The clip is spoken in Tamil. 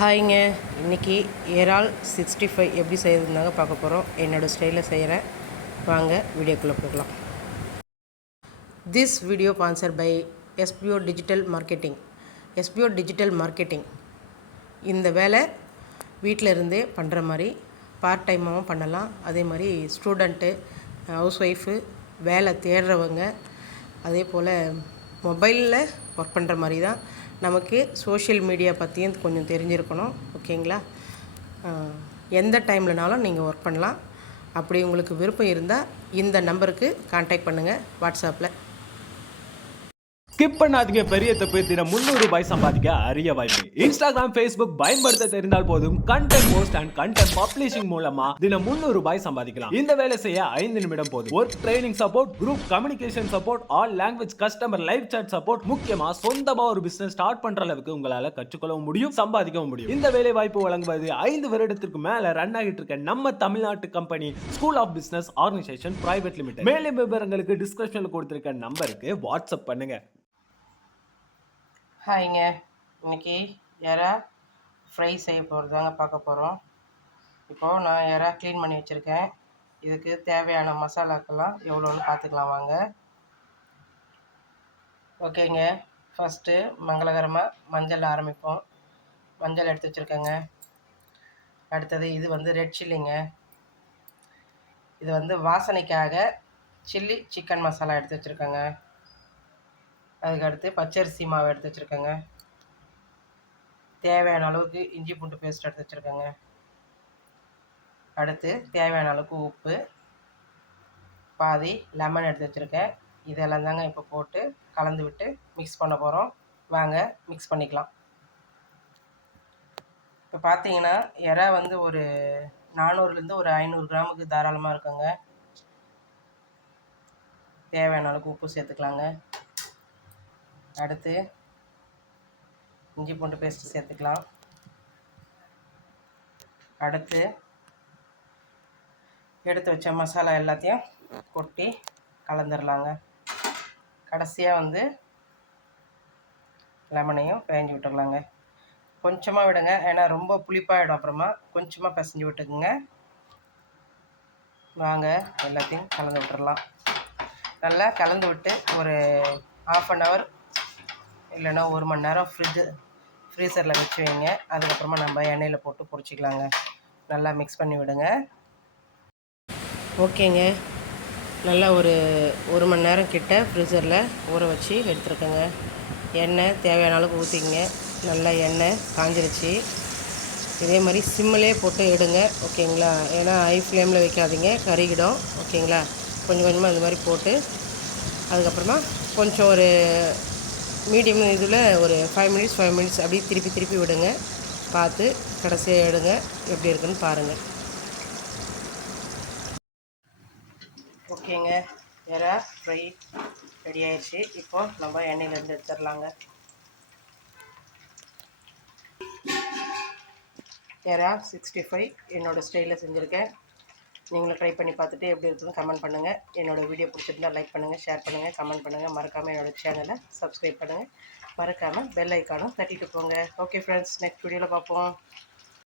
ஹாய்ங்க. இன்றைக்கி இறால் 65 எப்படி செய்யறதுனாங்க பார்க்க போகிறோம். என்னோடய ஸ்டைலில் செய்கிறேன். வாங்க வீடியோக்குள்ளே போகலாம். This video sponsor by SPO digital marketing. SPO digital marketing இந்த வேலை வீட்டில் இருந்தே பண்ணுற மாதிரி பார்ட் டைமாகவும் பண்ணலாம். அதே மாதிரி ஸ்டூடெண்ட்டு, ஹவுஸ் ஒய்ஃபு, வேலை தேடுறவங்க, அதே போல் மொபைலில் ஒர்க் பண்ணுற மாதிரி தான். நமக்கு சோஷியல் மீடியா பற்றியும் கொஞ்சம் தெரிஞ்சிருக்கணும். ஓகேங்களா? எந்த டைம்லனாலும் நீங்கள் ஒர்க் பண்ணலாம். அப்படி உங்களுக்கு விருப்பம் இருந்தால் இந்த நம்பருக்கு கான்டாக்ட் பண்ணுங்கள் வாட்ஸ்அப்பில். ஸ்கிப் பண்ணாதீங்க. பெரிய தப்பு. தினம் 300 ரூபாய் சம்பாதிக்க அரிய வாய்ப்பு. இன்ஸ்டாகிராம், ஃபேஸ்புக் பயன்படுத்த தெரிந்தால் போதும். Content post and content publishing மூலமா தினம் 300 ரூபாய் சம்பாதிக்கலாம். இந்த வேலை செய்ய 5 நிமிடம் போதும். Work training support, group communication support, all language customer live chat support, முக்கியமா சொந்தமா ஒரு பிசினஸ் ஸ்டார்ட் பண்ற அளவுக்கு உங்களால கற்றுக்கொள்ளவும் முடியும், சம்பாதிக்கவும் முடியும். இந்த வேலை வாய்ப்பு வழங்குவது 5 வருடத்திற்கு மேல ரன் ஆகிட்டு இருக்க நம்ம தமிழ்நாட்டு company school of business organisation private limited. மேலும் விவரங்களுக்கு டிஸ்கிரிப்ஷன்ல கொடுத்திருக்க நம்பருக்கு வாட்ஸ்அப் பண்ணுங்க. ஹாய்ங்க. இன்றைக்கி எறா ஃப்ரை செய்ய போகிறதாங்க பார்க்க போகிறோம். இப்போது நான் எறா க்ளீன் பண்ணி வச்சுருக்கேன். இதுக்கு தேவையான மசாலாக்கெல்லாம் எவ்வளோன்னு பார்த்துக்கலாம் வாங்க. ஓகேங்க. ஃபஸ்ட்டு மங்களகரமாக மஞ்சள் ஆரம்பிப்போம். மஞ்சள் எடுத்து வச்சுருக்கேங்க. அடுத்தது இது வந்து ரெட் சில்லிங்க. இது வந்து வாசனைக்காக சில்லி சிக்கன் மசாலா எடுத்து வச்சுருக்கேங்க. அதுக்கடுத்து பச்சரிசி மாவு எடுத்து வச்சுருக்கேங்க. தேவையான அளவுக்கு இஞ்சி பூண்டு பேஸ்ட் எடுத்து வச்சுருக்கேங்க. அடுத்து தேவையான அளவுக்கு உப்பு, பாதி லெமன் எடுத்து வச்சுருக்கேன். இதெல்லாம் தாங்க இப்போ போட்டு கலந்து விட்டு மிக்ஸ் பண்ண போகிறோம். வாங்க மிக்ஸ் பண்ணிக்கலாம். இப்போ பார்த்தீங்கன்னா எறா வந்து ஒரு 400லேருந்து ஒரு 500 கிராமுக்கு தாராளமாக இருக்குங்க. தேவையான அளவுக்கு உப்பு சேர்த்துக்கலாங்க. அடுத்து இஞ்சி பூண்டு பேஸ்ட்டு சேர்த்துக்கலாம். அடுத்து எடுத்து வச்ச மசாலா எல்லாத்தையும் கொட்டி கலந்துடலாங்க. கடைசியாக வந்து லெமனையும் பிசைஞ்சு விட்டுடலாங்க. கொஞ்சமாக விடுங்க, ஏன்னா ரொம்ப புளிப்பாகிடும். அப்புறமா கொஞ்சமாக பிசைஞ்சு விட்டுக்குங்க. வாங்க எல்லாத்தையும் கலந்து விட்டுடலாம். நல்லா கலந்து விட்டு ஒரு 1/2 hour இல்லைன்னா 1 மணி நேரம் ஃப்ரீசரில் வச்சு வைங்க. அதுக்கப்புறமா நம்ம எண்ணெயில் போட்டு பொரிச்சிக்கலாங்க. நல்லா மிக்ஸ் பண்ணி விடுங்க. ஓகேங்க. நல்லா ஒரு 1 மணி நேரம் கிட்ட ஃப்ரீசரில் ஊற வச்சு எடுத்துருக்கேங்க. எண்ணெய் தேவையான அளவுக்கு ஊற்றிக்கங்க. நல்லா எண்ணெய் காஞ்சிருச்சு. இதே மாதிரி சிம்மிலே போட்டு எடுங்க. ஓகேங்களா? ஏன்னா ஹை ஃப்ளேமில் வைக்காதீங்க, கருகிடும். ஓகேங்களா? கொஞ்சம் கொஞ்சமாக இந்த மாதிரி போட்டு அதுக்கப்புறமா கொஞ்சம் ஒரு மீடியம் இதில் ஒரு 5 மினிட்ஸ் அப்படியே திருப்பி திருப்பி விடுங்க. பார்த்து கடைசியாக எடுங்க. எப்படி இருக்குன்னு பாருங்கள். ஓகேங்க. எறா ஃப்ரை ரெடி ஆயிடுச்சு. இப்போது நம்ம எண்ணெயிலேருந்து எடுத்துடலாங்க. எறா 65 என்னோடய ஸ்டைலில் செஞ்சுருக்கேன். நீங்களும் ட்ரை பண்ணி பார்த்துட்டு எப்படி இருக்குதுன்னு கமெண்ட் பண்ணுங்கள். என்னோடய வீடியோ பிடிச்சிருந்தால் லைக் பண்ணுங்கள், ஷேர் பண்ணுங்கள், கமெண்ட் பண்ணுங்கள். மறக்காமல் என்னோடய சேனலை சப்ஸ்கிரைப் பண்ணுங்கள். மறக்காமல் பெல் ஐக்கானும் தட்டிட்டு போங்க. ஓகே ஃப்ரெண்ட்ஸ், நெக்ஸ்ட் வீடியோவில் பார்ப்போம்.